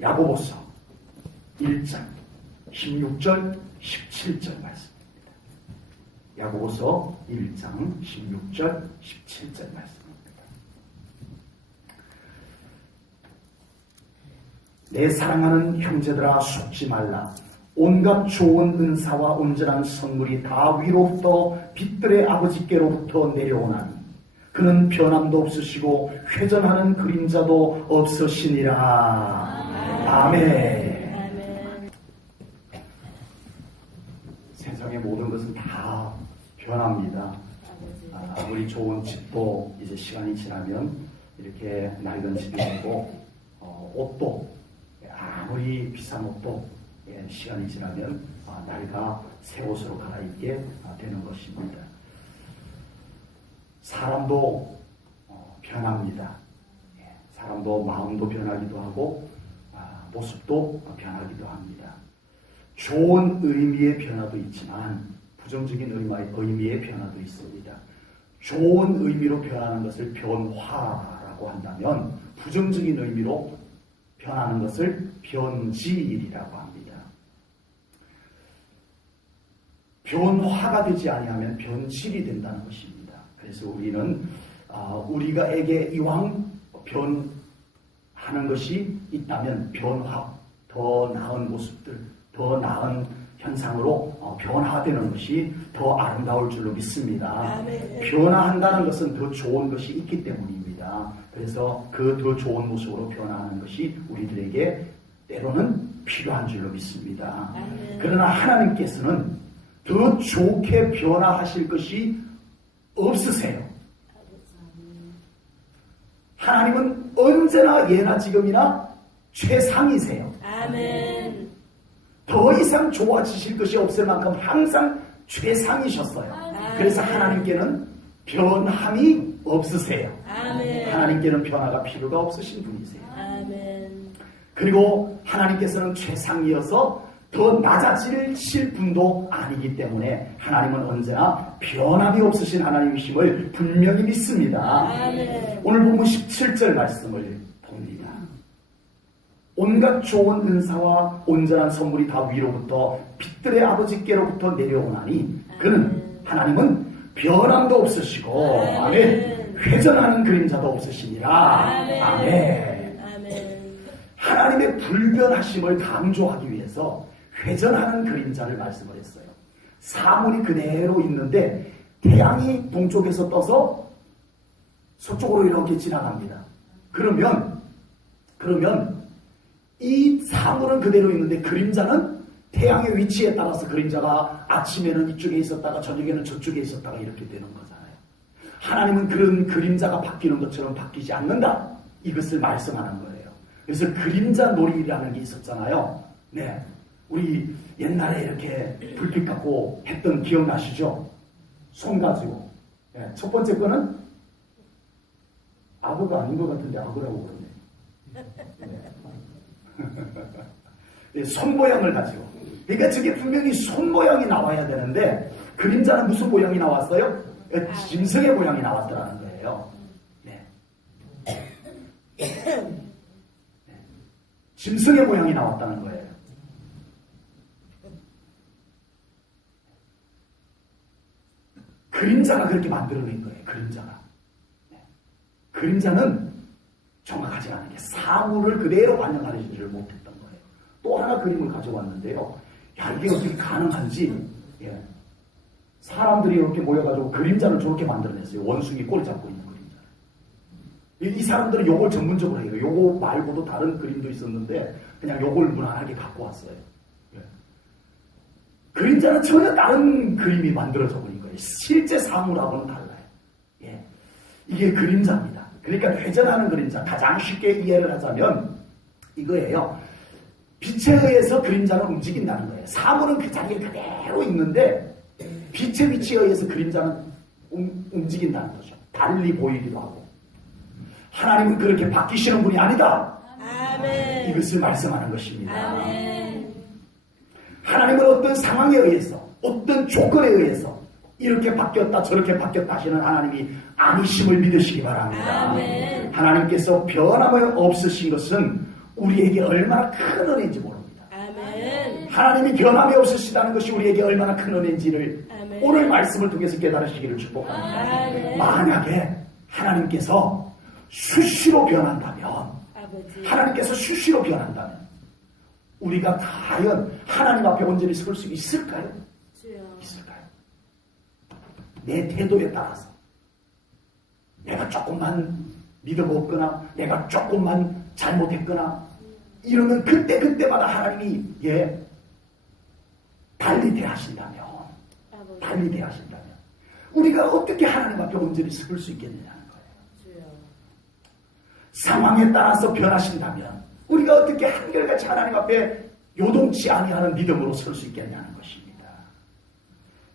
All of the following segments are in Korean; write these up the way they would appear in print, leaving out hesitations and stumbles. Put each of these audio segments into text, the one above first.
야고보서 1장 16절 17절 말씀입니다. 야고보서 1장 16절 17절 말씀입니다. 내 사랑하는 형제들아, 속지 말라. 온갖 좋은 은사와 온전한 선물이 다 위로부터 빛들의 아버지께로부터 내려오나니 그는 변함도 없으시고 회전하는 그림자도 없으시니라. 아멘. 세상의 모든 것은 다 변합니다. 아무리 좋은 집도 이제 시간이 지나면 이렇게 낡은 집이 되고, 옷도 아무리 비싼 옷도 시간이 지나면 낡아 새 옷으로 갈아입게 되는 것입니다. 사람도 변합니다. 사람도 마음도 변하기도 하고 모습도 변하기도 합니다. 좋은 의미의 변화도 있지만 부정적인 의미의 변화도 있습니다. 좋은 의미로 변하는 것을 변화라고 한다면 부정적인 의미로 변하는 것을 변질이라고 합니다. 변화가 되지 아니하면 변질이 된다는 것입니다. 그래서 우리는 우리가에게 이왕 변하는 것이 있다면 변화, 더 나은 모습들, 더 나은 현상으로 변화되는 것이 더 아름다울 줄로 믿습니다. 변화한다는 것은 더 좋은 것이 있기 때문입니다. 그래서 그 더 좋은 모습으로 변화하는 것이 우리들에게 때로는 필요한 줄로 믿습니다. 그러나 하나님께서는 더 좋게 변화하실 것이 없으세요. 하나님은 언제나 예나 지금이나 최상이세요. 아멘. 더 이상 좋아지실 것이 없을 만큼 항상 최상이셨어요. 그래서 하나님께는 변함이 없으세요. 아멘. 하나님께는 변화가 필요가 없으신 분이세요. 아멘. 그리고 하나님께서는 최상이어서 더 낮아지실 분도 아니기 때문에 하나님은 언제나 변함이 없으신 하나님이심을 분명히 믿습니다. 아멘. 오늘 본문 17절 말씀을 봅니다. 온갖 좋은 은사와 온전한 선물이 다 위로부터 빛들의 아버지께로부터 내려오나니 그는 하나님은 변함도 없으시고 아멘. 회전하는 그림자도 없으시니라. 아멘. 하나님의 불변하심을 강조하기 위해서 회전하는 그림자를 말씀을 했어요. 사물이 그대로 있는데 태양이 동쪽에서 떠서 서쪽으로 이렇게 지나갑니다. 그러면 이 사물은 그대로 있는데 그림자는 태양의 위치에 따라서 그림자가 아침에는 이쪽에 있었다가 저녁에는 저쪽에 있었다가 이렇게 되는 거잖아요. 하나님은 그런 그림자가 바뀌는 것처럼 바뀌지 않는다. 이것을 말씀하는 거예요. 그래서 그림자 놀이라는 게 있었잖아요. 네. 우리 옛날에 이렇게 불빛 갖고 했던 기억나시죠? 손 가지고. 네. 첫 번째 거는 악어가 아닌 것 같은데 악어라고 그러네. 네. 손 모양을 가지고. 그러니까 저게 분명히 손 모양이 나와야 되는데 그림자는 무슨 모양이 나왔어요? 짐승의 모양이 나왔더라는 거예요. 네. 짐승의 모양이 나왔다는 거예요. 그림자가 그렇게 만들어낸 거예요. 그림자가. 네. 그림자는 정확하지 않은 게 사물을 그대로 반영하지를 못했던 거예요. 또 하나 그림을 가져왔는데요. 야, 이게 어떻게 가능한지. 예. 사람들이 이렇게 모여가지고 그림자를 저렇게 만들어냈어요. 원숭이 꼬리 잡고 있는 그림자를. 이 사람들은 요걸 전문적으로 해요. 요거 말고도 다른 그림도 있었는데 그냥 요걸 무난하게 갖고 왔어요. 예. 그림자는 전혀 다른 그림이 만들어져 버린 거예요. 실제 사물하고는 달라요. 예. 이게 그림자입니다. 그러니까 회전하는 그림자. 가장 쉽게 이해를 하자면 이거예요. 빛에 의해서 그림자는 움직인다는 거예요. 사물은 그 자리에 그대로 있는데 빛의 위치에 의해서 그림자는 움직인다는 거죠. 달리 보이기도 하고. 하나님은 그렇게 바뀌시는 분이 아니다. 아멘. 이것을 말씀하는 것입니다. 아멘. 하나님은 어떤 상황에 의해서, 어떤 조건에 의해서 이렇게 바뀌었다 저렇게 바뀌었다 하시는 하나님이 아니심을 믿으시기 바랍니다. 아멘. 하나님께서 변함을 없으신 것은 우리에게 얼마나 큰 은혜인지 모릅니다. 아멘. 하나님이 변함이 없으시다는 것이 우리에게 얼마나 큰 은혜인지를 아멘. 오늘 말씀을 통해서 깨달으시기를 축복합니다. 아멘. 만약에 하나님께서 수시로 변한다면, 아버지. 하나님께서 수시로 변한다면 우리가 과연 하나님 앞에 온전히 설 수 있을까요? 주여. 있을까요? 내 태도에 따라서 내가 조금만 믿음 없거나 내가 조금만 잘못했거나 이러면 그때마다 하나님이 달리 대하신다면, 아버지. 달리 대하신다면 우리가 어떻게 하나님 앞에 온전히 설 수 있겠느냐는 거예요. 주여. 상황에 따라서 변하신다면 우리가 어떻게 한결같이 하나님 앞에 요동치 아니하는 믿음으로 설 수 있겠냐는 것입니다.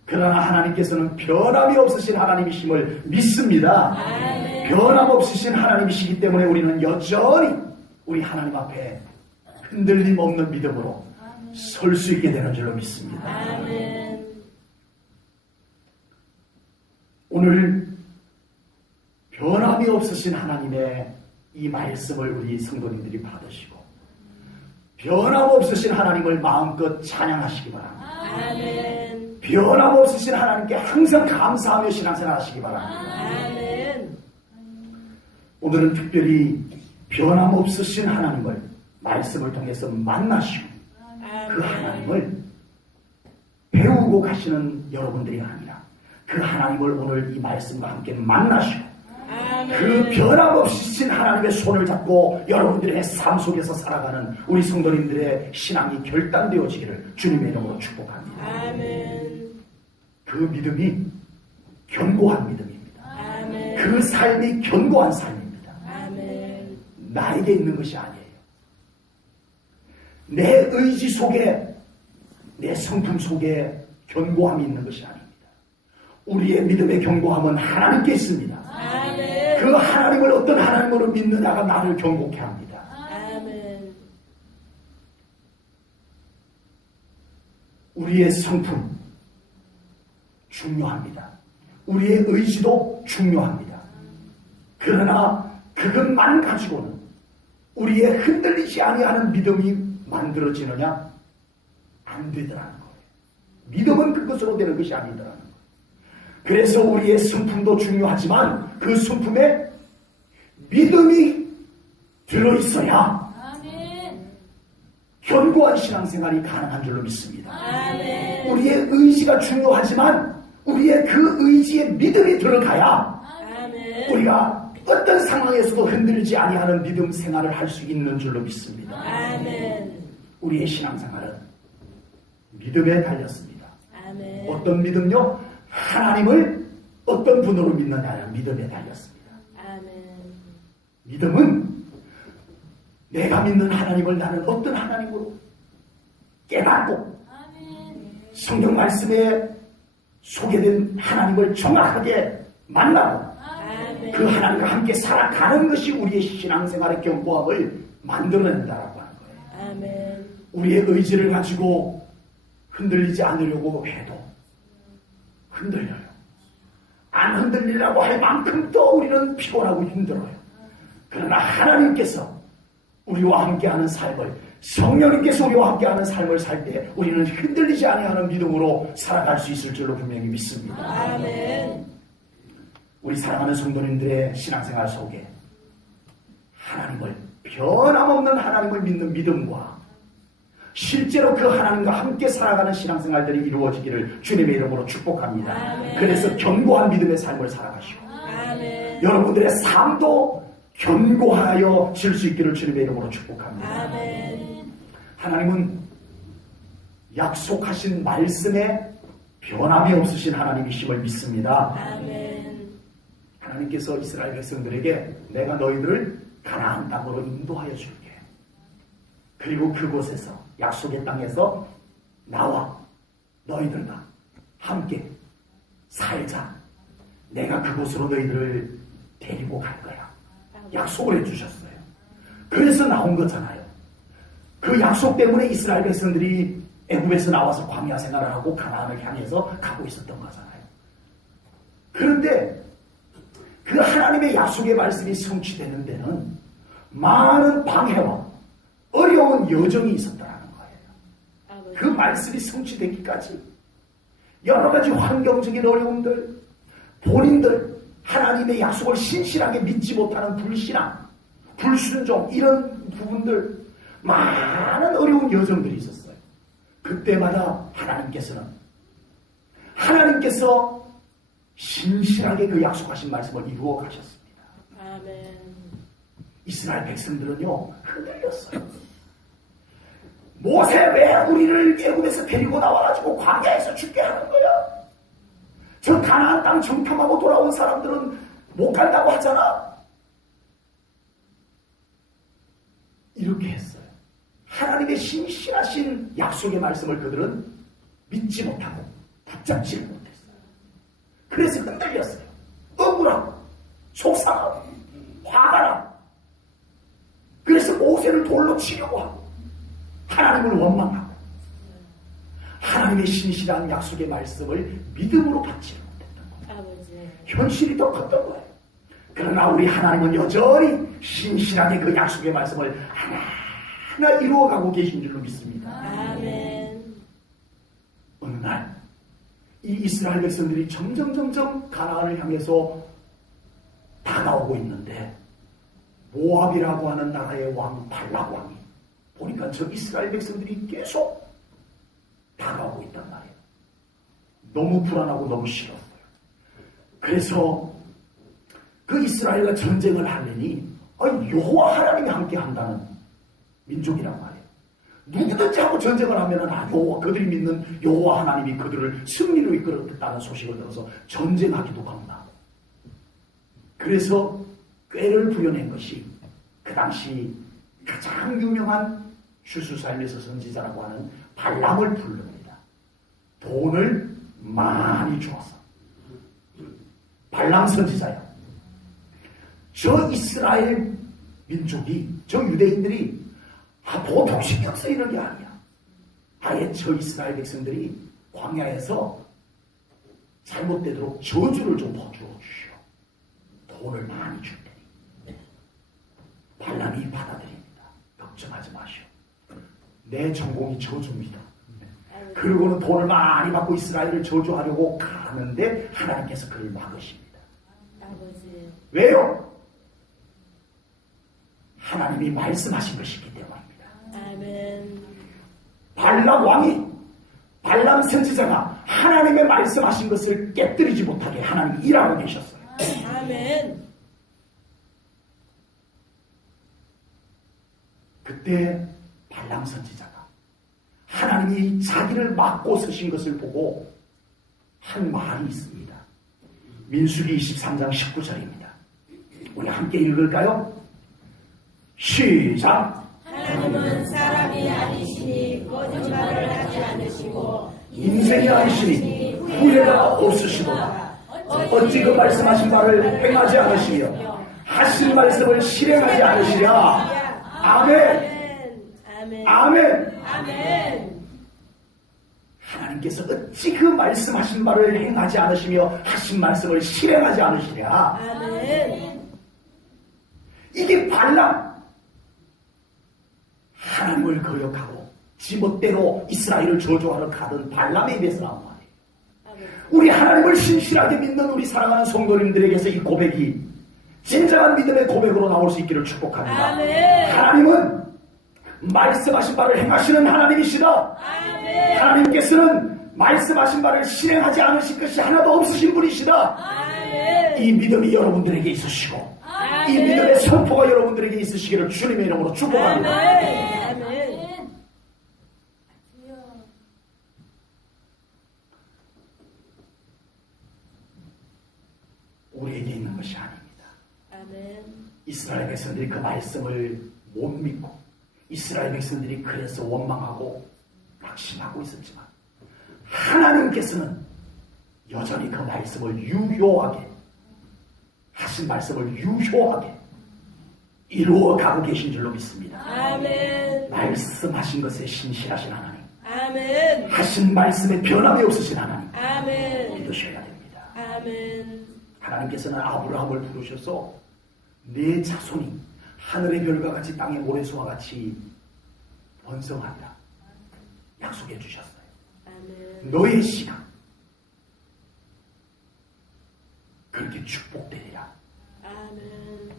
그러나 하나님께서는 변함이 없으신 하나님이심을 믿습니다. 아멘. 변함없으신 하나님이시기 때문에 우리는 여전히 우리 하나님 앞에 흔들림 없는 믿음으로 설 수 있게 되는 줄로 믿습니다. 아멘. 오늘 변함이 없으신 하나님의 이 말씀을 우리 성도님들이 받으시고 변함없으신 하나님을 마음껏 찬양하시기 바랍니다. 아멘. 변함없으신 하나님께 항상 감사하며 신앙생활 하시기 바랍니다. 아멘. 오늘은 특별히 변함없으신 하나님을 말씀을 통해서 만나시고 그 하나님을 배우고 가시는 여러분들이 아니라 그 하나님을 오늘 이 말씀과 함께 만나시고 그 변함없으신 하나님의 손을 잡고 여러분들의 삶 속에서 살아가는 우리 성도님들의 신앙이 결단되어지기를 주님의 이름으로 축복합니다. 아멘. 그 믿음이 견고한 믿음입니다. 아멘. 그 삶이 견고한 삶입니다. 아멘. 나에게 있는 것이 아니에요. 내 의지 속에, 내 성품 속에 견고함이 있는 것이 아닙니다. 우리의 믿음의 견고함은 하나님께 있습니다. 아멘. 그 하나님을 어떤 하나님으로 믿느냐가 나를 견고케 합니다. 아멘. 우리의 성품 중요합니다. 우리의 의지도 중요합니다. 그러나 그것만 가지고는 우리의 흔들리지 아니하는 믿음이 만들어지느냐? 안 되더라는 거예요. 믿음은 그것으로 되는 것이 아니더라는 거예요. 그래서 우리의 성품도 중요하지만 그 성품에 믿음이 들어있어야 견고한 신앙생활이 가능한 줄로 믿습니다. 아멘. 우리의 의지가 중요하지만 우리의 그 의지에 믿음이 들어가야 아멘. 우리가 어떤 상황에서도 흔들리지 아니하는 믿음 생활을 할 수 있는 줄로 믿습니다. 아멘. 우리의 신앙생활은 믿음에 달렸습니다. 아멘. 어떤 믿음요? 하나님을 어떤 분으로 믿느냐는 믿음에 달렸습니다. 아멘. 믿음은 내가 믿는 하나님을 나는 어떤 하나님으로 깨닫고 성경 말씀에 소개된 하나님을 정확하게 만나고 아멘. 그 하나님과 함께 살아가는 것이 우리의 신앙생활의 견고함을 만들어낸다라고 하는 거예요. 아멘. 우리의 의지를 가지고 흔들리지 않으려고 해도 흔들려요. 안 흔들리라고 할 만큼 또 우리는 피곤하고 힘들어요. 그러나 하나님께서 우리와 함께하는 삶을, 성령님께서 우리와 함께하는 삶을 살 때 우리는 흔들리지 아니하는 믿음으로 살아갈 수 있을 줄로 분명히 믿습니다. 아멘. 우리 사랑하는 성도님들의 신앙생활 속에 하나님을, 변함없는 하나님을 믿는 믿음과 실제로 그 하나님과 함께 살아가는 신앙생활들이 이루어지기를 주님의 이름으로 축복합니다. 아멘. 그래서 견고한 믿음의 삶을 살아가시고 아멘. 여러분들의 삶도 견고하여질 수 있기를 주님의 이름으로 축복합니다. 아멘. 하나님은 약속하신 말씀에 변함이 없으신 하나님이심을 믿습니다. 아멘. 하나님께서 이스라엘 백성들에게 내가 너희들을 가나안 땅으로 인도하여 줄게. 그리고 그곳에서 약속의 땅에서 나와 너희들과 함께 살자. 내가 그곳으로 너희들을 데리고 갈 거야. 약속을 해주셨어요. 그래서 나온 거잖아요. 그 약속 때문에 이스라엘 백성들이 애굽에서 나와서 광야 생활을 하고 가나안을 향해서 가고 있었던 거잖아요. 그런데 그 하나님의 약속의 말씀이 성취되는 데는 많은 방해와 어려운 여정이 있었다라는 거예요. 아버지. 그 말씀이 성취되기까지 여러 가지 환경적인 어려움들, 본인들 하나님의 약속을 신실하게 믿지 못하는 불신앙, 불순종 이런 부분들 많은 어려운 여정들이 있었어요. 그때마다 하나님께서 신실하게 그 약속하신 말씀을 이루어 가셨습니다. 아멘. 이스라엘 백성들은요 흔들렸어요. 모세 왜 우리를 애굽에서 데리고 나와가지고 광야에서 죽게 하는 거야? 저 가나안 땅 정탐하고 돌아온 사람들은 못 간다고 하잖아. 이렇게 했어요. 하나님의 신실하신 약속의 말씀을 그들은 믿지 못하고 붙잡지를 못했어요. 그래서 흔들렸어요. 억울하고 속상하고 화가 나고 그래서 모세를 돌로 치려고 하고 하나님을 원망하고 하나님의 신실한 약속의 말씀을 믿음으로 받지 못했던 거예요. 아버지. 현실이 더 컸던 거예요. 그러나 우리 하나님은 여전히 신실하게 그 약속의 말씀을 하나하나 이루어가고 계신 줄로 믿습니다. 아멘. 어느 날 이 이스라엘 백성들이 점점 가나안을 향해서 다가오고 있는데 모압이라고 하는 나라의 왕 발락 왕이 보니까 저 이스라엘 백성들이 계속 다가오고 있단 말이에요. 너무 불안하고 너무 싫었어요. 그래서 그 이스라엘과 전쟁을 하려니 여호와 하나님이 함께 한다는 민족이란 말이에요. 누구든지 하고 전쟁을 하면은 여호와 그들이 믿는 여호와 하나님이 그들을 승리로 이끌었다는 소식을 들어서 전쟁하기도 겁나고 그래서 꾀를 부려낸 것이 그 당시 가장 유명한 슈수살메스 선지자라고 하는 발람을 부릅니다. 돈을 많이 주어서 발람 선지자요. 저 이스라엘 민족이 저 유대인들이 보통 신경 쓰이는 게 아니야. 아예 저 이스라엘 백성들이 광야에서 잘못되도록 저주를 좀 더 주어주시오. 돈을 많이 줄 테니. 발람이 받아들입니다. 걱정하지 마시오. 내 전공이 저주입니다. 그리고는 돈을 많이 받고 이스라엘을 저주하려고 가는데 하나님께서 그를 막으십니다. 아버지. 왜요? 하나님이 말씀하신 것이기 때문입니다. 아멘. 발람 왕이 발람 선지자가 하나님의 말씀하신 것을 깨뜨리지 못하게 하나님이 일하고 계셨어요. 아멘. 그때 발람 선지자가 하나님이 자기를 막고 서신 것을 보고 한 말이 있습니다. 민수기 23장 19절입니다. 우리 함께 읽을까요? 시작! 하나님은 사람이 아니시니 거짓말을 하지 않으시고 인생이 아니시니 후회가 없으시도다. 어찌 그 말씀하신 바를 행하지 않으시며 하신 말씀을 실행하지 않으시랴. 아멘. 아멘. 아멘. 아멘. 하나님께서 어찌 그 말씀하신 바를 행하지 않으시며 하신 말씀을 실행하지 않으시랴. 아멘. 이게 발람. 하나님을 거역하고 지멋대로 이스라엘을 저주하러 가던 발람의 입에서 나온 말이에요. 우리 하나님을 신실하게 믿는 우리 사랑하는 성도님들에게서 이 고백이 진정한 믿음의 고백으로 나올 수 있기를 축복합니다. 아멘. 하나님은 말씀하신 바를 행하시는 하나님이시다. 아멘. 하나님께서는 말씀하신 바를 실행하지 않으실 것이 하나도 없으신 분이시다. 아멘. 이 믿음이 여러분들에게 있으시고 이 믿음의 선포가 여러분들에게 있으시기를 주님의 이름으로 축복합니다. 아멘. 우리에게 있는 것이 아닙니다. 아멘. 이스라엘 백성들이 그 말씀을 못 믿고 이스라엘 백성들이 그래서 원망하고 낙심하고 있었지만 하나님께서는 여전히 그 말씀을 유효하게 하신 말씀을 유효하게 이루어가고 계신 줄로 믿습니다. 아멘. 말씀하신 것에 신실하신 하나님, 아멘. 하신 말씀에 변함이 없으신 하나님 아멘. 믿으셔야 됩니다. 아멘. 하나님께서는 아브라함을 부르셔서 네 자손이 하늘의 별과 같이 땅의 모래수와 같이 번성하리라 약속해 주셨어요. 아멘. 너의 시간 그렇게 축복되리라. 아멘.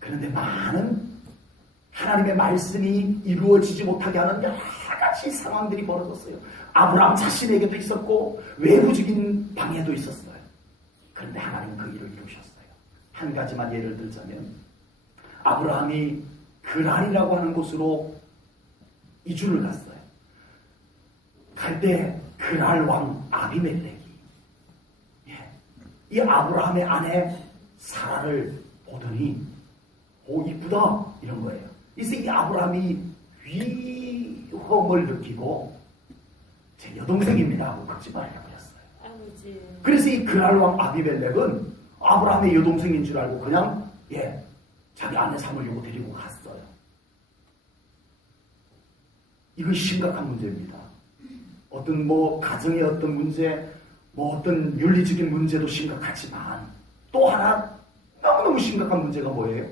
그런데 많은 하나님의 말씀이 이루어지지 못하게 하는 여러 가지 상황들이 벌어졌어요. 아브라함 자신에게도 있었고 외부적인 방해도 있었어요. 그런데 하나님은 그 일을 이루셨어요. 한 가지만 예를 들자면 아브라함이 그란이라고 하는 곳으로 이주를 갔어요. 갈 때 그랄 왕 아비멜렉이 이 아브라함의 아내 사라를 보더니 오 이쁘다 이런 거예요. 그래서 이 아브라함이 위험을 느끼고 제 여동생입니다 하고 거짓말을 해버렸어요. 아버지. 그래서 이 그랄 왕 아비멜렉은 아브라함의 여동생인 줄 알고 그냥 자기 아내 삼으려고 데리고 갔어요. 이건 심각한 문제입니다. 어떤 가정의 어떤 문제, 어떤 윤리적인 문제도 심각하지만 또 하나 너무너무 심각한 문제가 뭐예요?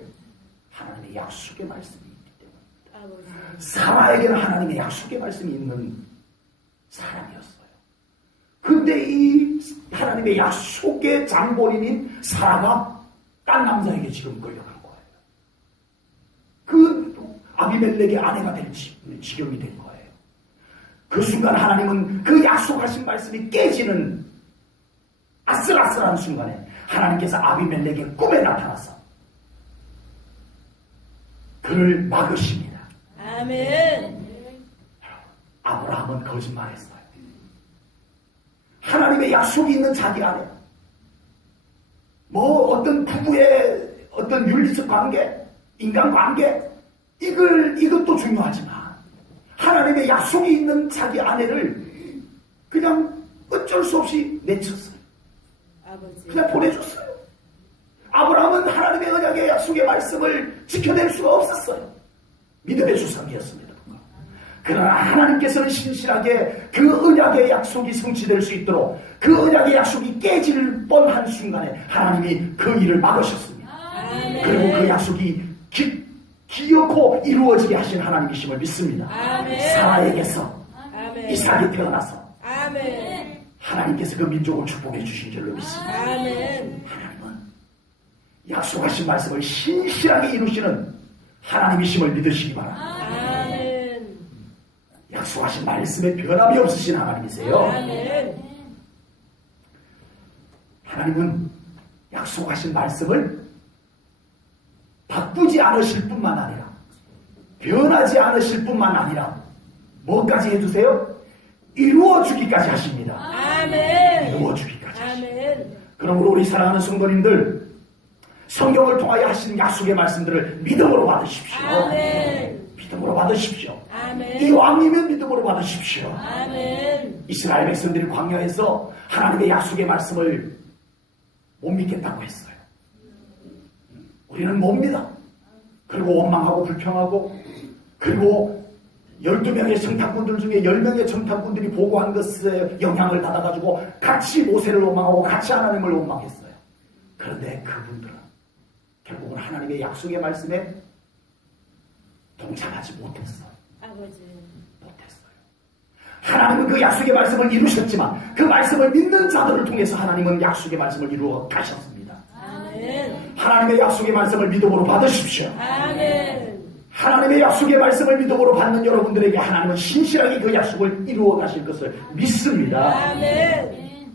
하나님의 약속의 말씀이 있기 때문입니다. 아버지. 사라에게는 하나님의 약속의 말씀이 있는 사람이었어요. 근데 이 하나님의 약속의 장본인인 사라가 딴 남자에게 지금 끌려간 거예요. 그 아비멜렉의 아내가 될 지경이 된 거예요. 그 순간 하나님은 그 약속하신 말씀이 깨지는 아슬아슬한 순간에 하나님께서 아비멜렉의 꿈에 나타나서 그를 막으십니다. 아멘. 아브라함은 거짓말했어요. 하나님의 약속이 있는 자기 안에 어떤 부부의 어떤 윤리적 관계, 인간관계 이것도 중요하지만 하나님의 약속이 있는 자기 아내를 그냥 어쩔 수 없이 내쳤어요. 아버지. 그냥 보내줬어요. 아브라함은 하나님의 언약의 약속의 말씀을 지켜낼 수가 없었어요. 믿음의 조상이었습니다. 그러나 하나님께서는 신실하게 그 언약의 약속이 성취될 수 있도록 그 언약의 약속이 깨질 뻔한 순간에 하나님이 그 일을 막으셨습니다. 아멘. 그리고 그 약속이 기어코 이루어지게 하신 하나님이심을 믿습니다. 아멘. 사라에게서 아멘. 이삭이 태어나서 아멘. 하나님께서 그 민족을 축복해 주신 줄로 믿습니다. 아멘. 하나님은 약속하신 말씀을 신실하게 이루시는 하나님이심을 믿으시기 바랍니다. 아멘. 약속하신 말씀에 변함이 없으신 하나님이세요. 아멘. 하나님은 약속하신 말씀을 바꾸지 않으실 뿐만 아니라 변하지 않으실 뿐만 아니라 뭐까지 해주세요? 이루어주기까지 하십니다. 아멘. 이루어주기까지 하십니다. 아멘. 그러므로 우리 사랑하는 성도님들 성경을 통하여 하신 약속의 말씀들을 믿음으로 받으십시오. 아멘. 믿음으로 받으십시오. 아멘. 이 왕이면 믿음으로 받으십시오. 아멘. 이스라엘 백성들이 광야에서 하나님의 약속의 말씀을 못 믿겠다고 했어요. 우리는 못 믿어. 그리고 원망하고 불평하고 그리고 12명의 정탐꾼들 중에 10명의 정탐꾼들이 보고한 것에 영향을 받아가지고 같이 모세를 원망하고 같이 하나님을 원망했어요. 그런데 그분들은 결국은 하나님의 약속의 말씀에 동참하지 못했어요. 아버지. 못했어요. 하나님은 그 약속의 말씀을 이루셨지만 그 말씀을 믿는 자들을 통해서 하나님은 약속의 말씀을 이루어 가셨습니다. 아멘. 하나님의 약속의 말씀을 믿음으로 받으십시오. 아멘. 하나님의 약속의 말씀을 믿음으로 받는 여러분들에게 하나님은 신실하게 그 약속을 이루어 가실 것을 믿습니다. 아멘.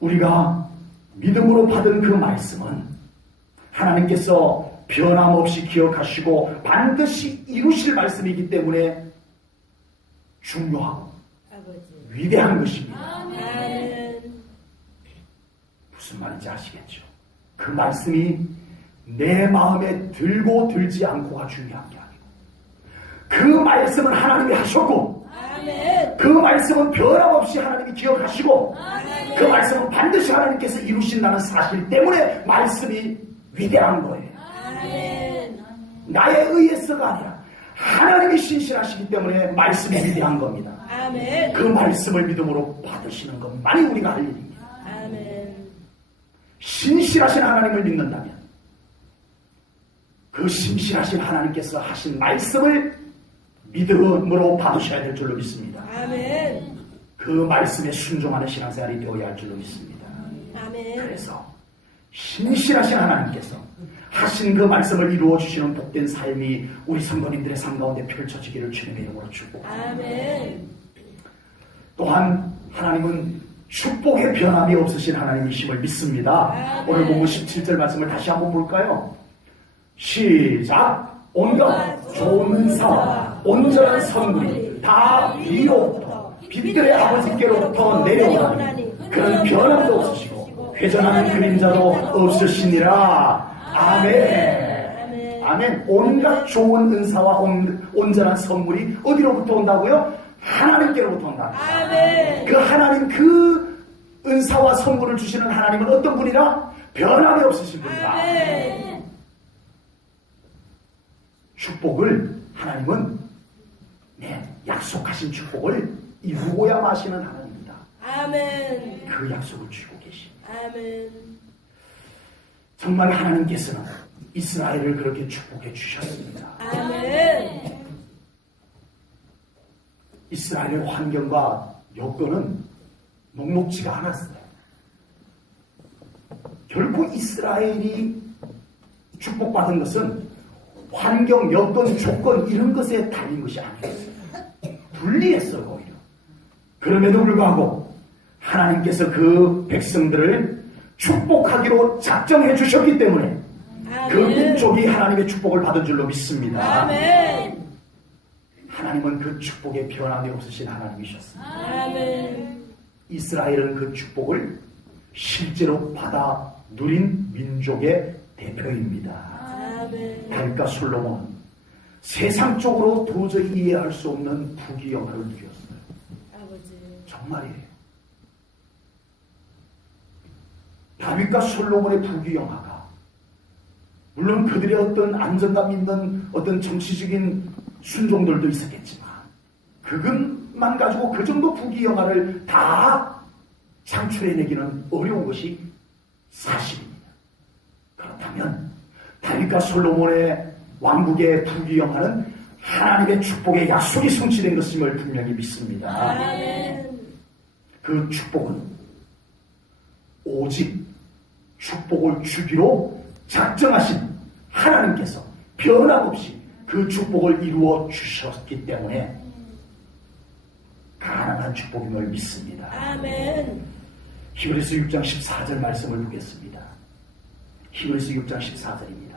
우리가 믿음으로 받은 그 말씀은 하나님께서 변함없이 기억하시고 반드시 이루실 말씀이기 때문에 중요하고 아버지. 위대한 것입니다. 아멘. 무슨 말인지 아시겠죠? 그 말씀이 내 마음에 들고 들지 않고가 중요한 게 아니고 그 말씀은 하나님이 하셨고 아멘. 그 말씀은 변함없이 하나님이 기억하시고 아멘. 그 말씀은 반드시 하나님께서 이루신다는 사실 때문에 말씀이 위대한 거예요. 아멘. 나에 의해서가 아니라 하나님이 신실하시기 때문에 말씀이 위대한 겁니다. 아멘. 그 말씀을 믿음으로 받으시는 것만이 우리가 할 일입니다. 아멘. 신실하신 하나님을 믿는다면 그 신실하신 하나님께서 하신 말씀을 믿음으로 받으셔야 될 줄로 믿습니다. 아멘. 그 말씀에 순종하는 신앙생활이 되어야 할 줄로 믿습니다. 아멘. 그래서 신실하신 하나님께서 하신 그 말씀을 이루어 주시는 복된 삶이 우리 성도님들의 삶 가운데 펼쳐지기를 주님의 이름으로 축복합니다. 아멘. 또한 하나님은 축복의 변함이 없으신 하나님이심을 믿습니다. 아멘. 오늘 본문 17절 말씀을 다시 한번 볼까요? 시작! 온갖 좋은 은사와 온전한 선물이 다 위로부터 빛들의 아버지께로부터 내려오나니 그는 변함도 없으시고 회전하는 그림자도 없으시니라. 아멘. 아멘. 온갖 좋은 은사와 온전한 선물이 어디로부터 온다고요? 하나님께로부터 온다. 아멘. 그 하나님, 그 은사와 선물을 주시는 하나님은 어떤 분이라? 변함이 없으신 분이다. 아멘. 축복을 하나님은 약속하신 축복을 이루고야 마시는 하나님입니다. 아멘. 그 약속을 주고 계십니다. 아멘. 정말 하나님께서는 이스라엘을 그렇게 축복해 주셨습니다. 아멘. 이스라엘의 환경과 여건은 녹록지가 않았어요. 결코 이스라엘이 축복받은 것은 환경, 여건, 조건 이런 것에 달린 것이 아니었어요. 불리했어요, 오히려. 그럼에도 불구하고 하나님께서 그 백성들을 축복하기로 작정해 주셨기 때문에 그 민족이 하나님의 축복을 받은 줄로 믿습니다. 아멘. 하나님은 그 축복에 변함이 없으신 하나님이셨습니다. 아멘. 이스라엘은 그 축복을 실제로 받아 누린 민족의 대표입니다. 다윗과 솔로몬은 세상적으로 도저히 이해할 수 없는 부귀영화를 누렸어요. 아버지. 정말이에요. 다윗과 솔로몬의 부귀영화가 물론 그들의 어떤 안정감 있는 어떤 정치적인 순종들도 있었겠지만 그것만 가지고 그 정도 부귀영화를 다 창출해내기는 어려운 것이 사실입니다. 그렇다면 다윗과 솔로몬의 왕국의 부귀영화는 하나님의 축복의 약속이 성취된 것임을 분명히 믿습니다. 아멘. 그 축복은 오직 축복을 주기로 작정하신 하나님께서 변함없이 그 축복을 이루어 주셨기 때문에 가능한 축복임을 믿습니다. 아멘. 히브리서 6장 14절 말씀을 보겠습니다. 히브리서 6장 14절입니다.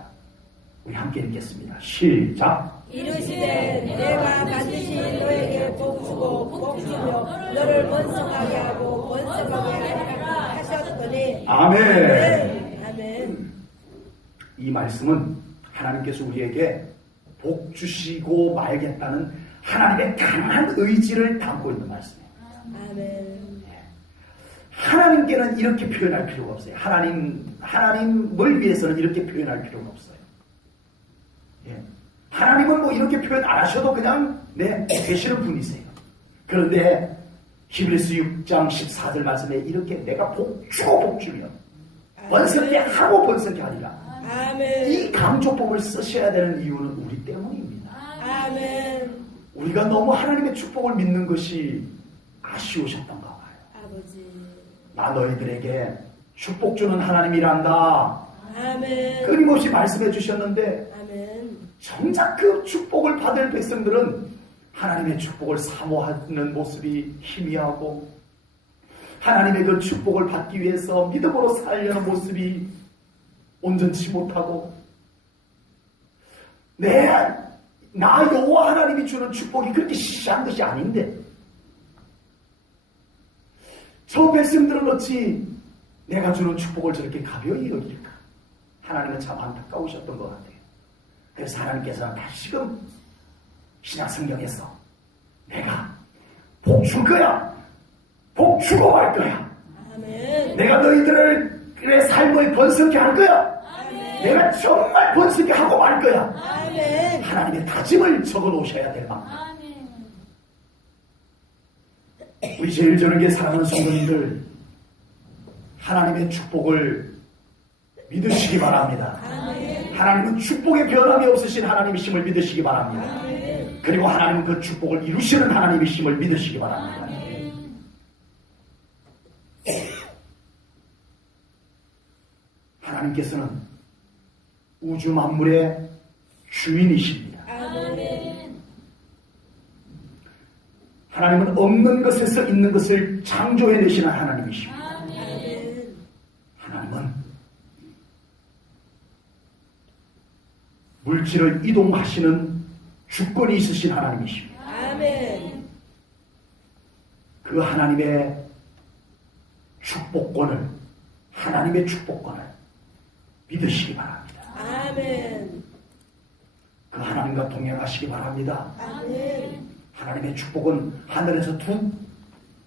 우리 함께 읽겠습니다. 시작. 이르시되 내가 반드시 너에게 복주고 복주며 너를 번성하게 하고 번성하게 하리라 하셨더니 아멘. 아멘. 이 말씀은 하나님께서 우리에게 복 주시고 말겠다는 하나님의 강한 의지를 담고 있는 말씀이에요. 아멘. 하나님께는 이렇게 표현할 필요가 없어요. 하나님을 위해서는 이렇게 표현할 필요가 없어요. 예. 하나님은 뭐 이렇게 표현 안 하셔도 그냥 되시는 분이세요. 그런데 히브리서 6장 14절 말씀에 이렇게 내가 복주고 복주며 번성케 하고 번성케 하리라. 아멘. 이 강조법을 쓰셔야 되는 이유는 우리 때문입니다. 아멘. 우리가 너무 하나님의 축복을 믿는 것이 아쉬우셨던가 봐요. 아버지. 나 너희들에게 축복 주는 하나님이란다. 아멘. 끊임없이 말씀해 주셨는데 아멘. 정작 그 축복을 받을 백성들은 하나님의 축복을 사모하는 모습이 희미하고 하나님의 그 축복을 받기 위해서 믿음으로 살려는 모습이 온전치 못하고 나 여호와 하나님이 주는 축복이 그렇게 시시한 것이 아닌데 저 백성들은 어찌 내가 주는 축복을 저렇게 가벼이 여길까? 하나님은 참 안타까우셨던 것 같아요. 그래서 하나님께서는 다시금 신약 성경에서 내가 복 줄 거야. 복 주고 갈 거야. 아멘. 내가 너희들의 삶을 번성케 할 거야. 아멘. 내가 정말 번성케 하고 말 거야. 아멘. 하나님의 다짐을 적어 놓으셔야 될 만큼. 우리 제일 저녁에 사랑하는 성도님들 하나님의 축복을 믿으시기 바랍니다. 아멘. 하나님은 축복의 변함이 없으신 하나님이심을 믿으시기 바랍니다. 아멘. 그리고 하나님은 그 축복을 이루시는 하나님이심을 믿으시기 바랍니다. 하나님께서는 우주 만물의 주인이십니다. 아멘. 하나님은 없는 것에서 있는 것을 창조해내시는 하나님이십니다. 아멘. 하나님은 물질을 이동하시는 주권이 있으신 하나님이십니다. 아멘. 그 하나님의 축복권을, 하나님의 축복권을 믿으시기 바랍니다. 아멘. 그 하나님과 동행하시기 바랍니다. 아멘. 하나님의 축복은 하늘에서 툭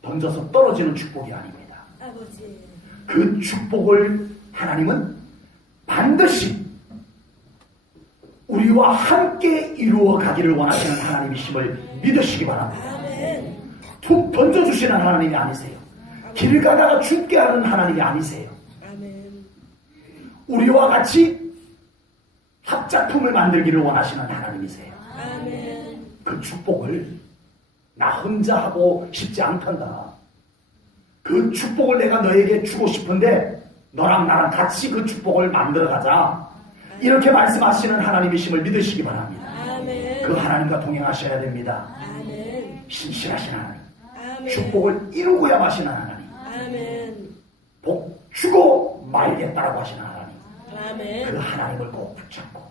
던져서 떨어지는 축복이 아닙니다. 아버지. 그 축복을 하나님은 반드시 우리와 함께 이루어 가기를 원하시는 하나님이심을 믿으시기 바랍니다. 아멘. 툭 던져주시는 하나님이 아니세요. 길 가다가 죽게 하는 하나님이 아니세요. 아멘. 우리와 같이 합작품을 만들기를 원하시는 하나님이세요. 아멘. 그 축복을 나 혼자 하고 싶지 않단다. 그 축복을 내가 너에게 주고 싶은데 너랑 나랑 같이 그 축복을 만들어 가자. 이렇게 말씀하시는 하나님이심을 믿으시기 바랍니다. 아멘. 그 하나님과 동행하셔야 됩니다. 아멘. 신실하신 하나님, 아멘. 축복을 이루고야 마시는 하나님, 아멘. 복 주고 말겠다라고 하시는 하나님, 아멘. 그 하나님을 꼭 붙잡고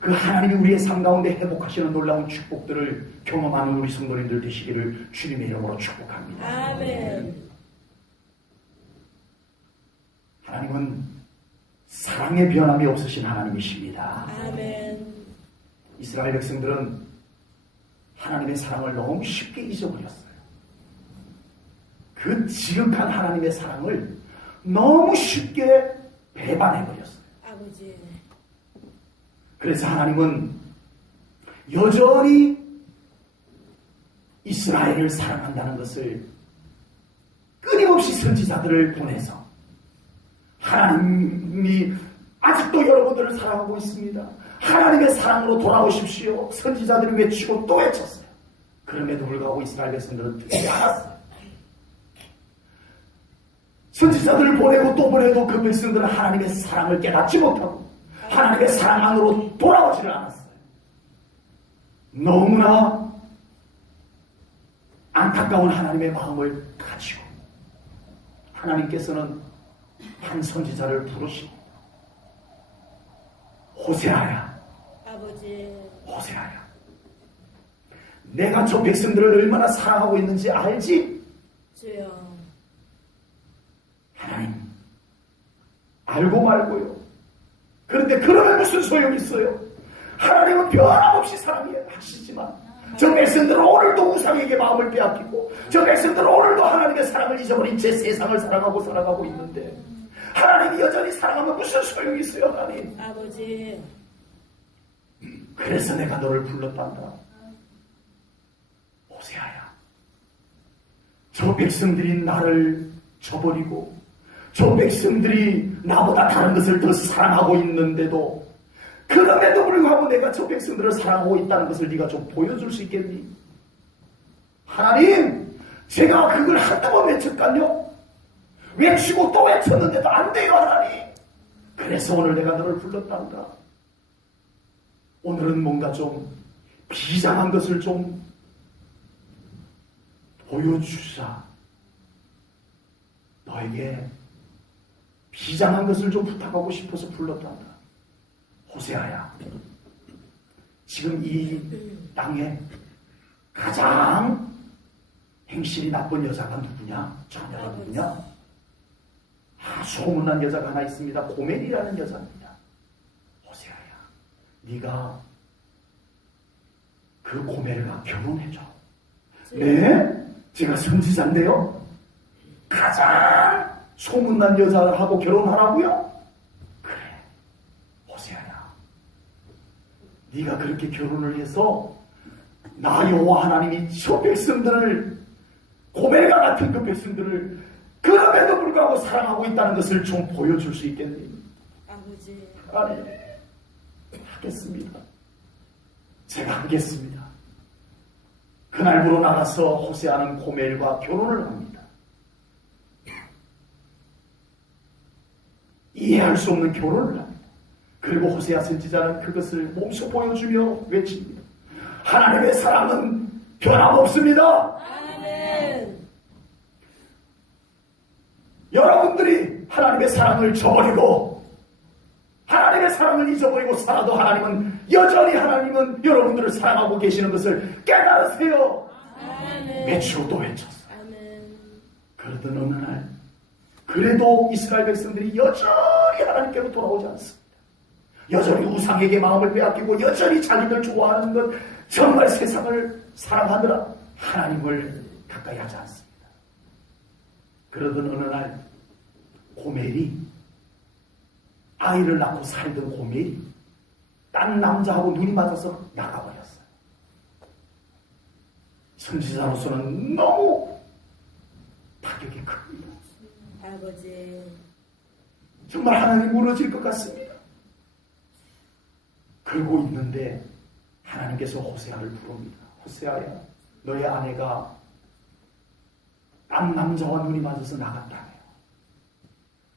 그 하나님이 우리의 삶 가운데 회복하시는 놀라운 축복들을 경험하는 우리 성도님들 되시기를 주님의 이름으로 축복합니다. 아멘. 하나님은 사랑의 변함이 없으신 하나님이십니다. 아멘. 이스라엘 백성들은 하나님의 사랑을 너무 쉽게 잊어버렸어요. 그 지극한 하나님의 사랑을 너무 쉽게 배반해버렸어요. 아버지. 그래서 하나님은 여전히 이스라엘을 사랑한다는 것을 끊임없이 선지자들을 보내서 하나님이 아직도 여러분들을 사랑하고 있습니다. 하나님의 사랑으로 돌아오십시오. 선지자들이 외치고 또 외쳤어요. 그럼에도 불구하고 이스라엘 백성들은 듣지 않았어요. 선지자들을 보내고 또 보내도 그 백성들은 하나님의 사랑을 깨닫지 못하고 하나님의 사랑 안으로 돌아오지를 않았어요. 너무나 안타까운 하나님의 마음을 가지고 하나님께서는 한 선지자를 부르시고 호세아야, 아버지. 호세아야, 내가 저 백성들을 얼마나 사랑하고 있는지 알지? 주여. 하나님, 알고 말고요. 그런데 그러면 무슨 소용이 있어요? 하나님은 변함없이 사랑하시지만 저 백성들은 오늘도 우상에게 마음을 빼앗기고 저 백성들은 오늘도 하나님의 사랑을 잊어버린 채 세상을 사랑하고 살아가고 있는데 하나님이 여전히 사랑하면 무슨 소용이 있어요, 하나님? 아버지. 그래서 내가 너를 불렀단다. 호세아야, 저 백성들이 나를 저버리고 저 백성들이 나보다 다른 것을 더 사랑하고 있는데도 그럼에도 불구하고 내가 저 백성들을 사랑하고 있다는 것을 네가 좀 보여줄 수 있겠니? 하나님, 제가 그걸 한두 번 외쳤간요? 외치고 또 외쳤는데도 안 돼요, 하나님. 그래서 오늘 내가 너를 불렀단다. 오늘은 뭔가 좀 비장한 것을 좀 보여주자. 너에게 비장한 것을 좀 부탁하고 싶어서 불렀단다. 호세아야, 지금 이 땅에 가장 행실이 나쁜 여자가 누구냐? 자녀가 누구냐? 소문난 여자가 하나 있습니다. 고멜이라는 여자입니다. 호세아야, 네가 그 고멜과 결혼해줘. 네? 제가 선지자인데요. 가장 소문난 여자하고 결혼하라고요? 그래, 호세아야, 네가 그렇게 결혼을 해서 나 여호와 하나님이 저 백성들을, 고멜과 같은 그 백성들을 그럼에도 불구하고 사랑하고 있다는 것을 좀 보여줄 수 있겠니? 아버지. 아니, 하겠습니다. 제가 하겠습니다. 그날부로 나가서 호세아는 고멜과 결혼을 합니다. 이해할 수 없는 결혼을 합니다. 그리고 호세아 선지자는 그것을 몸소 보여주며 외칩니다. 하나님의 사랑은 변함없습니다. 아멘. 여러분들이 하나님의 사랑을 저버리고 하나님의 사랑을 잊어버리고 살아도 하나님은 여전히 하나님은 여러분들을 사랑하고 계시는 것을 깨달으세요. 아멘. 외치고 또 외쳤어요. 아멘. 그러던 어느 날 그래도 이스라엘 백성들이 여전히 하나님께로 돌아오지 않습니다. 여전히 우상에게 마음을 빼앗기고 여전히 자기들 좋아하는 것 정말 세상을 사랑하느라 하나님을 가까이 하지 않습니다. 그러던 어느 날 고멜이 아이를 낳고 살던 고멜이 딴 남자하고 눈이 맞아서 나가버렸어요. 선지자로서는 너무 타격이 큽니다. 아버지. 정말 하나님 무너질 것 같습니다. 그러고 있는데 하나님께서 호세아를 부릅니다. 호세아야, 너의 아내가 딴 남자와 눈이 맞아서 나갔다며.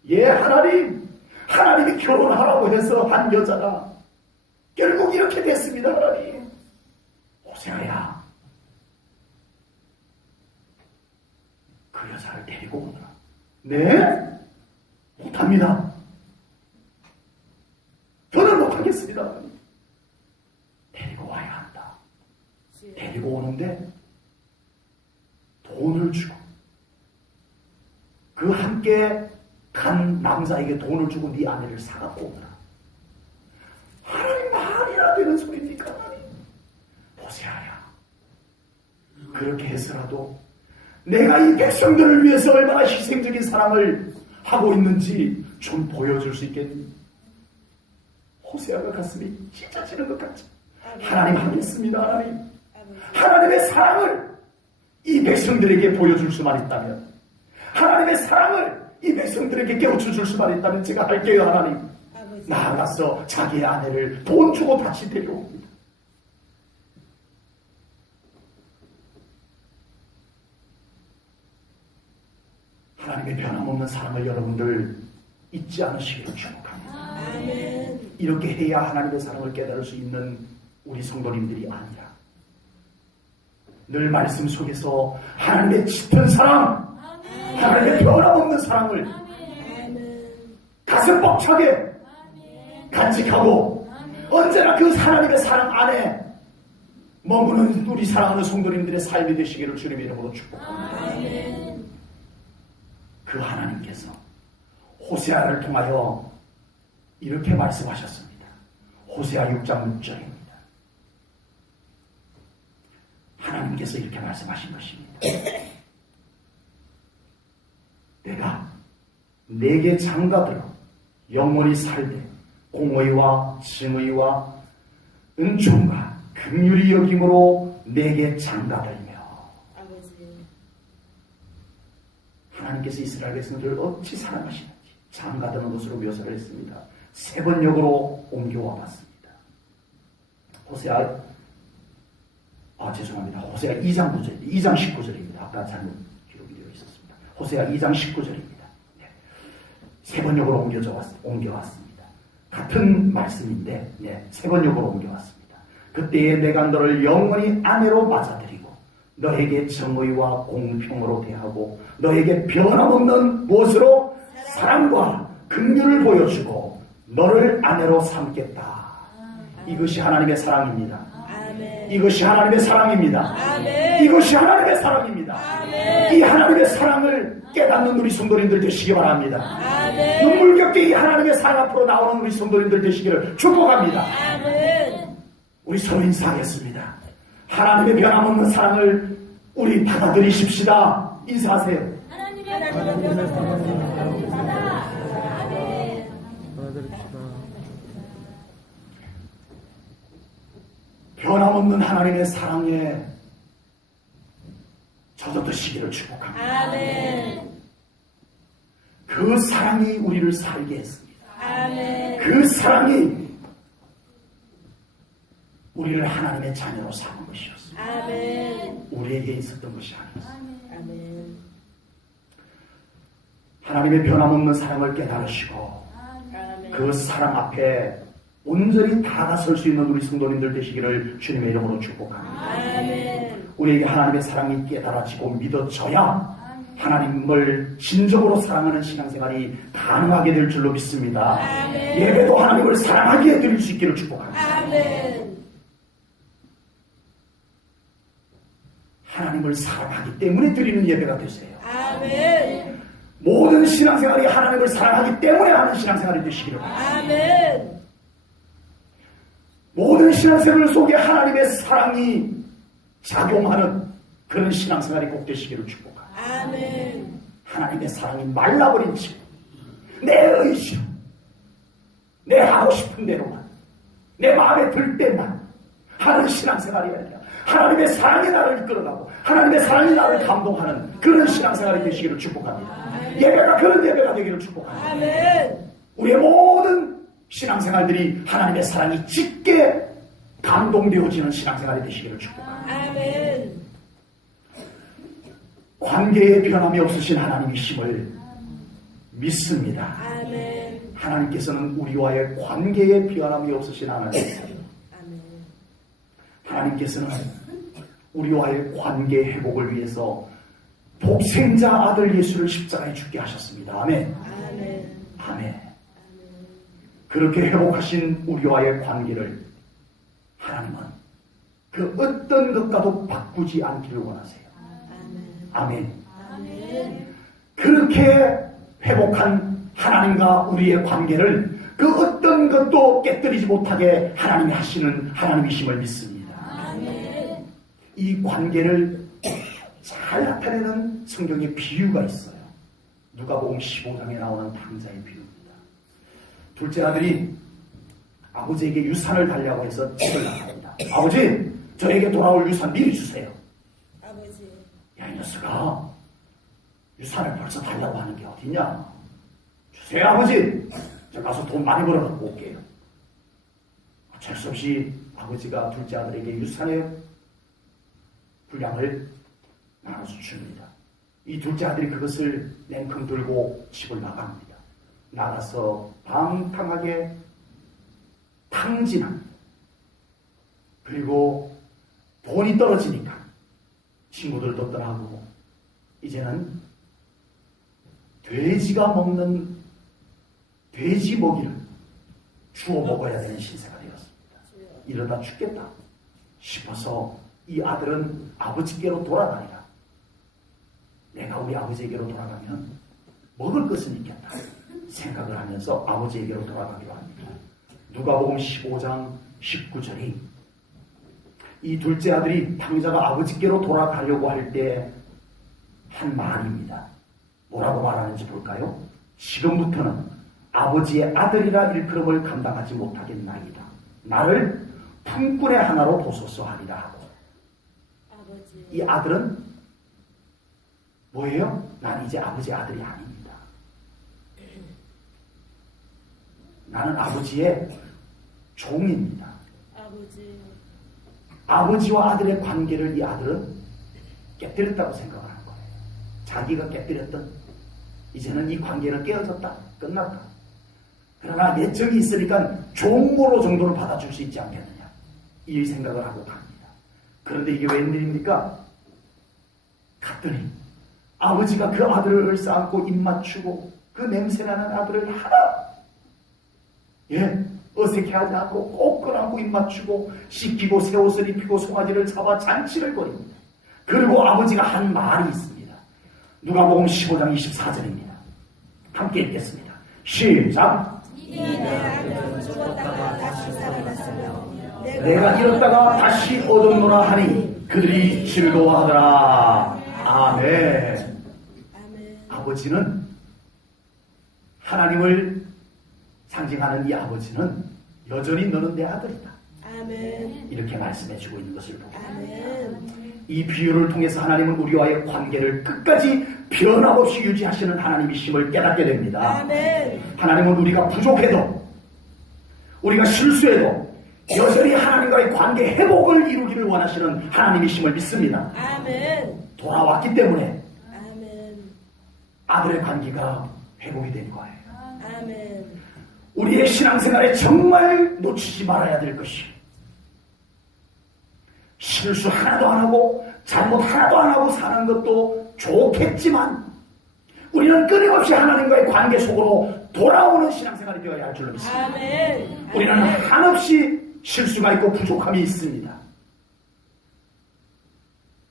예, 하나님이 결혼하라고 해서 한 여자가 결국 이렇게 됐습니다. 하나님, 호세아야, 그 여자를 데리고 오너라. 네? 못합니다. 저는 못하겠습니다. 하나님. 데리고 와야 한다. 데리고 오는데 돈을 주고 그 함께 간 남자에게 돈을 주고 네 아내를 사갖고 오너라. 하나님 말이나 되는 소리입니까? 하나님. 호세아야, 그렇게 해서라도 내가 이 백성들을 위해서 얼마나 희생적인 사랑을 하고 있는지 좀 보여줄 수 있겠니? 호세아가 가슴이 찢어지는 것 같죠. 하나님 하겠습니다. 하나님. 하나님의 사랑을 이 백성들에게 보여줄 수만 있다면, 하나님의 사랑을 이 백성들에게 깨우쳐 줄 수만 있다면 제가 할게요. 하나님. 나아가서 자기의 아내를 돈 주고 다시 데려옵니다. 하나님의 변함없는 사랑을 여러분들 잊지 않으시기를 축복합니다. 아멘. 이렇게 해야 하나님의 사랑을 깨달을 수 있는 우리 성도님들이 아니라 늘 말씀 속에서 하나님의 짙은 사랑, 하나님의 변함없는 사랑을 가슴 벅차게 간직하고 언제나 그 하나님의 사랑 안에 머무는 우리 사랑하는 성도님들의 삶이 되시기를 주님의 이름으로 축복합니다. 그 하나님께서 호세아를 통하여 이렇게 말씀하셨습니다. 호세아 6장 6절입니다. 하나님께서 이렇게 말씀하신 것입니다. 내가 내게 장가들어 영원히 살되 공의와 증의와 은총과 긍휼히 여김으로 내게 장가들며. 아버지. 하나님께서 이스라엘 백성들을 어찌 사랑하시는지 장가드는 것으로 묘사를 했습니다. 세 번역으로 옮겨와 봤습니다. 호세아 죄송합니다. 호세아 2장 9절, 2장 19절입니다. 아까 잘못 기록이 되어 있었습니다. 호세아 2장 19절입니다. 네. 세 번역으로 옮겨왔습니다. 같은 말씀인데, 네, 세 번역으로 옮겨왔습니다. 그때에 내가 너를 영원히 아내로 맞아들이고, 너에게 정의와 공평으로 대하고, 너에게 변함없는 무엇으로 사랑과 긍휼을 보여주고, 너를 아내로 삼겠다. 이것이 하나님의 사랑입니다. 이것이 하나님의 사랑입니다. 아멘. 이것이 하나님의 사랑입니다. 아멘. 이 하나님의 사랑을 깨닫는 우리 성도님들 되시기 바랍니다. 아멘. 눈물겹게 이 하나님의 사랑 앞으로 나오는 우리 성도님들 되시기를 축복합니다. 아멘. 우리 서로 인사하겠습니다. 하나님의 변함없는 사랑을 우리 받아들이십시다. 인사하세요. 하나님의 사랑을 아멘. 변함없는 하나님의 사랑에 젖어드시기를 축복합니다. 아멘. 그 사랑이 우리를 살게 했습니다. 아멘. 그 사랑이 우리를 하나님의 자녀로 삼은 것이었습니다. 아멘. 우리에게 있었던 것이 아니었습니다. 아멘. 하나님의 변함없는 사랑을 깨달으시고 아멘. 그 사랑 앞에 온전히 다가설 수 있는 우리 성도님들 되시기를 주님의 이름으로 축복합니다. 아멘. 우리에게 하나님의 사랑이 깨달아지고 믿어져야 하나님을 진정으로 사랑하는 신앙생활이 가능하게 될 줄로 믿습니다. 아멘. 예배도 하나님을 사랑하기에 드릴 수 있기를 축복합니다. 아멘. 하나님을 사랑하기 때문에 드리는 예배가 되세요. 아멘. 모든 신앙생활이 하나님을 사랑하기 때문에 하는 신앙생활이 되시기를 바랍니다. 아멘. 모든 신앙생활 속에 하나님의 사랑이 작용하는 그런 신앙생활이 꼭 되시기를 축복합니다. 아멘. 하나님의 사랑이 말라버린 지금 내 의지로 내 하고 싶은 대로만 내 마음에 들 때만 하는 신앙생활이 아니라 하나님의 사랑이 나를 이끌어가고 하나님의 사랑이 나를 감동하는 그런 신앙생활이 되시기를 축복합니다. 예배가 그런 예배가 되기를 축복합니다. 아멘. 우리의 모든 신앙생활들이 하나님의 사랑이 짙게 감동되어지는 신앙생활이 되시기를 축복합니다. 아멘. 관계에 변함이 없으신 하나님이심을 믿습니다. 아멘. 하나님께서는 우리와의 관계에 변함이 없으신 하나님이세요. 아멘. 하나님께서는 우리와의 관계 회복을 위해서 독생자 아들 예수를 십자가에 죽게 하셨습니다. 아멘. 아멘. 아멘. 그렇게 회복하신 우리와의 관계를 하나님은 그 어떤 것과도 바꾸지 않기를 원하세요. 아멘. 아멘. 그렇게 회복한 하나님과 우리의 관계를 그 어떤 것도 깨뜨리지 못하게 하나님이 하시는 하나님이심을 믿습니다. 아멘. 이 관계를 잘 나타내는 성경의 비유가 있어요. 누가복음 15장에 나오는 탕자의 비유입니다. 둘째 아들이 아버지에게 유산을 달라고 해서 집을 나갑니다. 아버지, 저에게 돌아올 유산 미리 주세요. 아버지. 야, 이 녀석아, 유산을 벌써 달라고 하는 게 어딨냐? 주세요, 아버지. 저 가서 돈 많이 벌어갖고 올게요. 어쩔 수 없이 아버지가 둘째 아들에게 유산의 분량을 나눠서 줍니다. 이 둘째 아들이 그것을 냉큼 들고 집을 나갑니다. 나가서 방탕하게 탕진합니다. 그리고 돈이 떨어지니까 친구들도 떠나고 이제는 돼지가 먹는 돼지 먹이를 주워 먹어야 되는 신세가 되었습니다. 이러다 죽겠다 싶어서 이 아들은 아버지께로 돌아가니라. 내가 우리 아버지에게로 돌아가면 먹을 것은 있겠다 생각을 하면서 아버지에게로 돌아가기로 합니다. 누가복음 15장 19절이 이 둘째 아들이 탕자가 아버지께로 돌아가려고 할 때 한 말입니다. 뭐라고 말하는지 볼까요? 지금부터는 아버지의 아들이라 일컬음을 감당하지 못하겠나이다. 나를 품꾼의 하나로 보소서 하리라 하고. 아버지. 이 아들은 뭐예요? 난 이제 아버지 아들이 아닙니다. 나는 아버지의 종입니다. 아버지. 아버지와 아들의 관계를 이 아들은 깨뜨렸다고 생각을 하는 거예요. 자기가 깨뜨렸던 이제는 이 관계는 깨어졌다. 끝났다. 그러나 내적이 있으니까 종모로 정도는 받아줄 수 있지 않겠느냐. 이 생각을 하고 갑니다. 그런데 이게 웬일입니까? 갔더니 아버지가 그 아들을 싸안고 입 맞추고 그 냄새나는 아들을 하나 어색해하지 않고 꼭 끌어안고 입 맞추고 씻기고 새 옷을 입히고 송아지를 잡아 잔치를 벌입니다. 그리고 아버지가 한 말이 있습니다. 누가복음 15장 24절입니다. 함께 읽겠습니다. 시작. 내가 잃었다가 다시 얻었노라 하니 그들이 즐거워하더라. 아멘. 아버지는 하나님을 상징하는 이 아버지는 여전히 너는 내 아들이다. 아멘. 이렇게 말씀해주고 있는 것을 보고 아멘. 이 비유를 통해서 하나님은 우리와의 관계를 끝까지 변함없이 유지하시는 하나님이심을 깨닫게 됩니다. 아멘. 하나님은 우리가 부족해도 우리가 실수해도 여전히 하나님과의 관계 회복을 이루기를 원하시는 하나님이심을 믿습니다. 아멘. 돌아왔기 때문에 아멘. 아들의 관계가 회복이 된 거예요. 아멘. 우리의 신앙생활에 정말 놓치지 말아야 될 것이, 실수 하나도 안 하고 잘못 하나도 안 하고 사는 것도 좋겠지만 우리는 끊임없이 하나님과의 관계 속으로 돌아오는 신앙생활이 되어야 할 줄로 믿습니다. 아멘. 우리는 한없이 실수가 있고 부족함이 있습니다.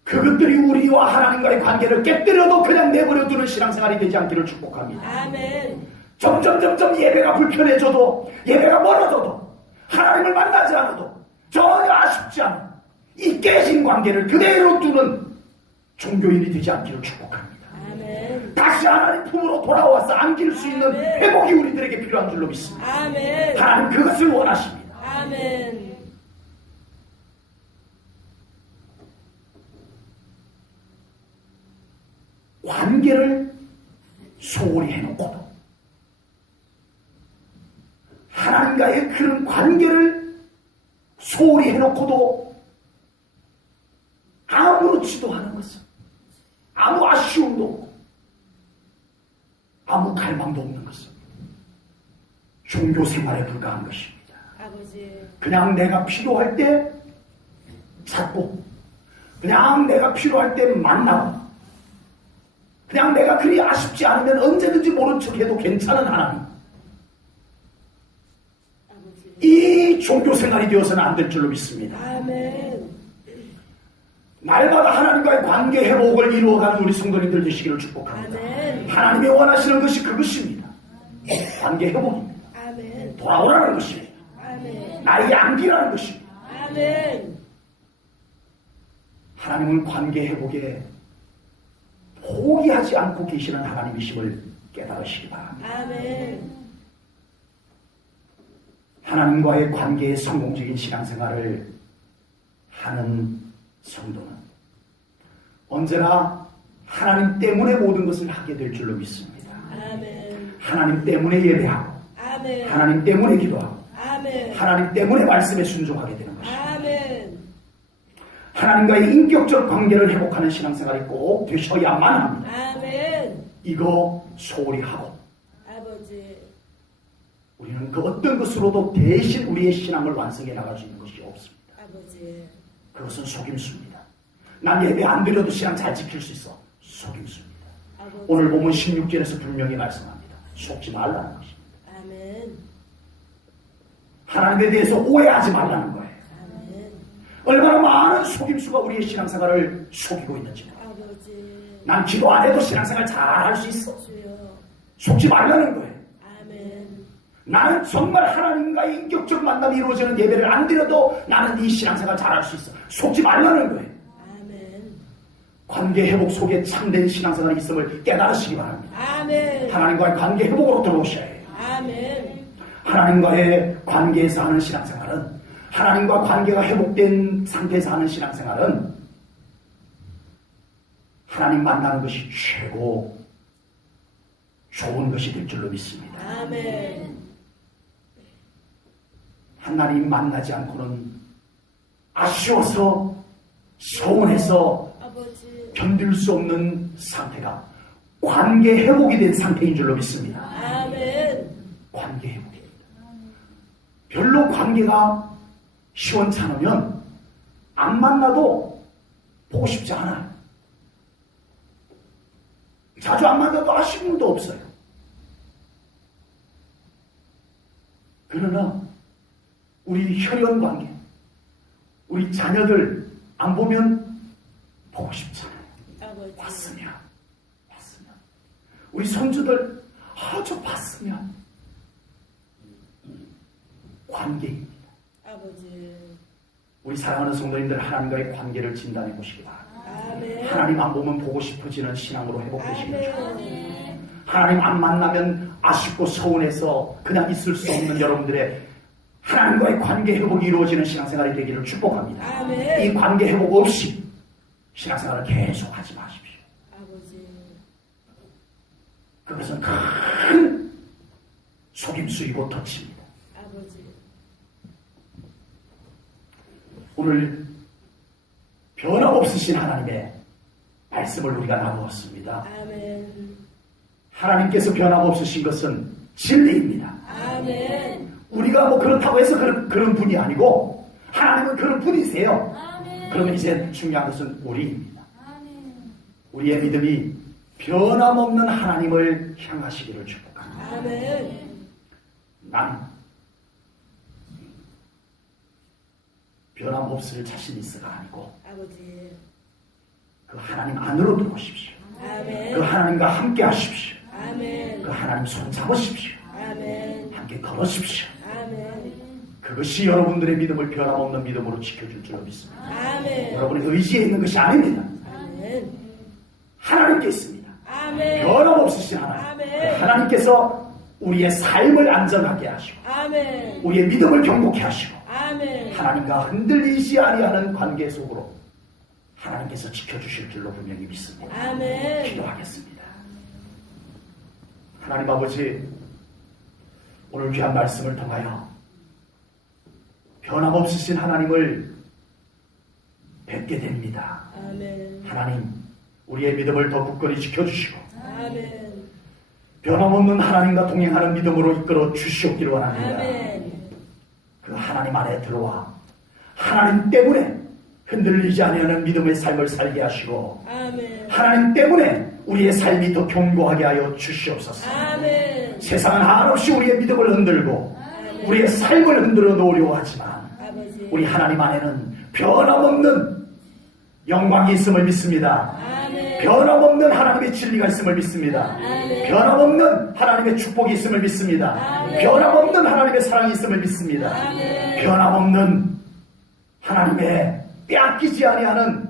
그것들이 우리와 하나님과의 관계를 깨뜨려도 그냥 내버려두는 신앙생활이 되지 않기를 축복합니다. 아멘. 점점 예배가 불편해져도, 예배가 멀어져도, 하나님을 만나지 않아도 전혀 아쉽지 않은 이 깨진 관계를 그대로 두는 종교인이 되지 않기를 축복합니다. 아멘. 다시 하나님 품으로 돌아와서 안길 수 있는 아멘. 회복이 우리들에게 필요한 줄로 믿습니다. 아멘. 하나님 그것을 원하십니다. 아멘. 관계를 소홀히 해놓고도, 하나님과의 그런 관계를 소홀히 해놓고도 아무렇지도 않은 것은, 아무 아쉬움도 없고 아무 갈망도 없는 것은 종교 생활에 불과한 것입니다. 아버지. 그냥 내가 필요할 때 찾고, 그냥 내가 필요할 때 만나고, 그냥 내가 그리 아쉽지 않으면 언제든지 모른 척해도 괜찮은 하나님, 아버지. 이 종교 생활이 되어서는 안 될 줄로 믿습니다. 아멘. 날마다 하나님과의 관계 회복을 이루어가는 우리 성도님들 되시기를 축복합니다. 아멘. 하나님이 원하시는 것이 그것입니다. 관계 회복입니다. 아멘. 돌아오라는 것입니다. 아멘. 나에게 안기라는 것입니다. 아멘. 하나님은 관계 회복에 포기하지 않고 계시는 하나님이심을 깨달으시기 바랍니다. 아멘. 하나님과의 관계의 성공적인 신앙생활을 하는 성도는 언제나 하나님 때문에 모든 것을 하게 될 줄로 믿습니다. 아멘. 하나님 때문에 예배하고, 아멘. 하나님 때문에 기도하고, 아멘. 하나님 때문에 말씀에 순종하게 되는 것입니다. 아멘. 하나님과의 인격적 관계를 회복하는 신앙생활이 꼭 되셔야만 합니다. 아멘. 이거 소홀히 하고 아버지. 우리는 그 어떤 것으로도 대신 우리의 신앙을 완성해 나갈 수 있는 것이 없습니다. 아버지. 그것은 속임수입니다. 난 예배 안 드려도 신앙 잘 지킬 수 있어. 속임수입니다. 아버지. 오늘 보면 16절에서 분명히 말씀합니다. 속지 말라는 것입니다. 아멘. 하나님에 대해서 오해하지 말라는 거예요. 아멘. 얼마나 많은 속임수가 우리의 신앙생활을 속이고 있는지. 아버지. 난 기도 안 해도 신앙생활 잘 할 수 있어. 주여. 속지 말라는 거예요. 아멘. 나는 정말 하나님과의 인격적 만남이 이루어지는 예배를 안 드려도 나는 이 신앙생활 잘 할 수 있어. 속지 말라는 거예요. 아멘. 관계 회복 속에 참된 신앙생활이 있음을 깨달으시기 바랍니다. 아멘. 하나님과의 관계 회복으로 들어오셔야 해요. 아멘. 하나님과의 관계에서 하는 신앙생활은, 하나님과 관계가 회복된 상태에서 하는 신앙생활은 하나님 만나는 것이 최고 좋은 것이 될 줄로 믿습니다. 아멘. 하나님 만나지 않고는 아쉬워서 서운해서 아버지. 견딜 수 없는 상태가 관계 회복이 된 상태인 줄로 믿습니다. 아멘. 관계 회복입니다. 별로 관계가 시원찮으면 안 만나도 보고 싶지 않아요. 자주 안 만나도 아쉬움도 없어요. 그러나 우리 혈연 관계, 우리 자녀들 안 보면 보고 싶잖아요. 아버지. 봤으면. 우리 손주들, 저 봤으면. 관계입니다. 아버지. 우리 사랑하는 성도님들, 하나님과의 관계를 진단해 보시기 바랍니다. 아멘. 하나님 안 보면 보고 싶어지는 신앙으로 회복되시길 바랍니다. 아멘. 하나님 안 만나면 아쉽고 서운해서 그냥 있을 수 없는 여러분들의 하나님과의 관계 회복이 이루어지는 신앙생활이 되기를 축복합니다. 아멘. 이 관계 회복 없이 신앙생활을 계속하지 마십시오. 아버지. 그것은 큰 속임수이고 덫입니다. 아버지. 오늘 변함없으신 하나님의 말씀을 우리가 나누었습니다. 아멘. 하나님께서 변함없으신 것은 진리입니다. 아멘. 우리가 뭐 그렇다고 해서 그런 분이 아니고 하나님은 그런 분이세요. 아멘. 그러면 이제 중요한 것은 우리입니다. 아멘. 우리의 믿음이 변함없는 하나님을 향하시기를 축복합니다. 아멘. 난 변함없을 자신 있어가 아니고 아버지. 그 하나님 안으로 들어오십시오. 아멘. 그 하나님과 함께 하십시오. 아멘. 그 하나님 손 잡으십시오. 아멘. 함께 걸으십시오. 아멘. 그것이 여러분들의 믿음을 변함없는 믿음으로 지켜줄 줄로 믿습니다. 아멘. 여러분의 의지에 있는 것이 아닙니다. 아멘. 하나님께 있습니다. 아멘. 변함없으신 하나님. 아멘. 하나님께서 우리의 삶을 안전하게 하시고 아멘. 우리의 믿음을 경고케 하시고 아멘. 하나님과 흔들리지 아니하는 관계 속으로 하나님께서 지켜주실 줄로 분명히 믿습니다. 아멘. 기도하겠습니다. 하나님 아버지, 오늘 귀한 말씀을 통하여 변함없으신 하나님을 뵙게 됩니다. 아멘. 하나님, 우리의 믿음을 더 굳건히 지켜주시고 아멘. 변함없는 하나님과 동행하는 믿음으로 이끌어 주시옵기를 원합니다. 아멘. 그 하나님 안에 들어와 하나님 때문에 흔들리지 아니하는 믿음의 삶을 살게 하시고 아멘. 하나님 때문에 우리의 삶이 더 견고하게 하여 주시옵소서. 아멘. 세상은 한없이 우리의 믿음을 흔들고 아멘. 우리의 삶을 흔들어 놓으려고 하지만 아버지. 우리 하나님 안에는 변함없는 영광이 있음을 믿습니다. 아멘. 변함없는 하나님의 진리가 있음을 믿습니다. 아멘. 변함없는 하나님의 축복이 있음을 믿습니다. 아멘. 변함없는 하나님의 사랑이 있음을 믿습니다. 아멘. 변함없는 하나님의 빼앗기지 아니하는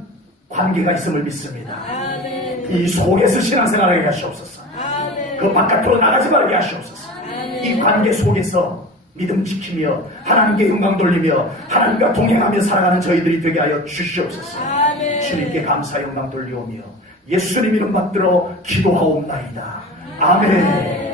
관계가 있음을 믿습니다. 아멘. 이 속에서 신앙생활하게 하시옵소서. 아멘. 그 바깥으로 나가지 말게 하시옵소서. 아멘. 이 관계 속에서 믿음 지키며 하나님께 영광 돌리며 하나님과 동행하며 살아가는 저희들이 되게 하여 주시옵소서. 아멘. 주님께 감사 영광 돌리오며 예수님 이름 받들어 기도하옵나이다. 아멘.